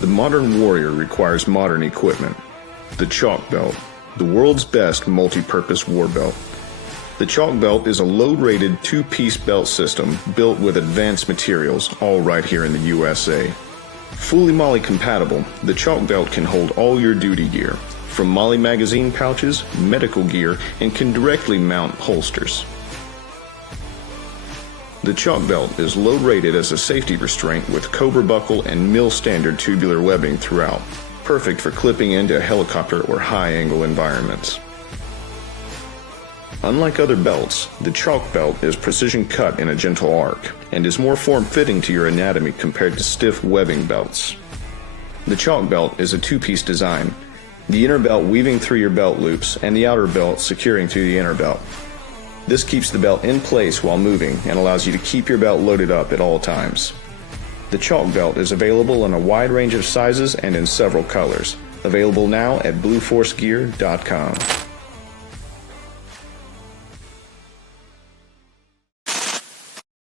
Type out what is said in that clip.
The modern warrior requires modern equipment. The Chalk Belt, the world's best multi-purpose war belt. The Chalk Belt is a load-rated two-piece belt system built with advanced materials, all right here in the USA. Fully MOLLE compatible, the Chalk Belt can hold all your duty gear, from MOLLE magazine pouches, medical gear, and can directly mount holsters. The Chalk Belt is load-rated as a safety restraint with Cobra buckle and mill-standard tubular webbing throughout, perfect for clipping into helicopter or high-angle environments. Unlike other belts, the Chalk Belt is precision cut in a gentle arc and is more form-fitting to your anatomy compared to stiff webbing belts. The Chalk Belt is a two-piece design, the inner belt weaving through your belt loops and the outer belt securing through the inner belt. This keeps the belt in place while moving and allows you to keep your belt loaded up at all times. The Chalk Belt is available in a wide range of sizes and in several colors. Available now at BlueForcegear.com.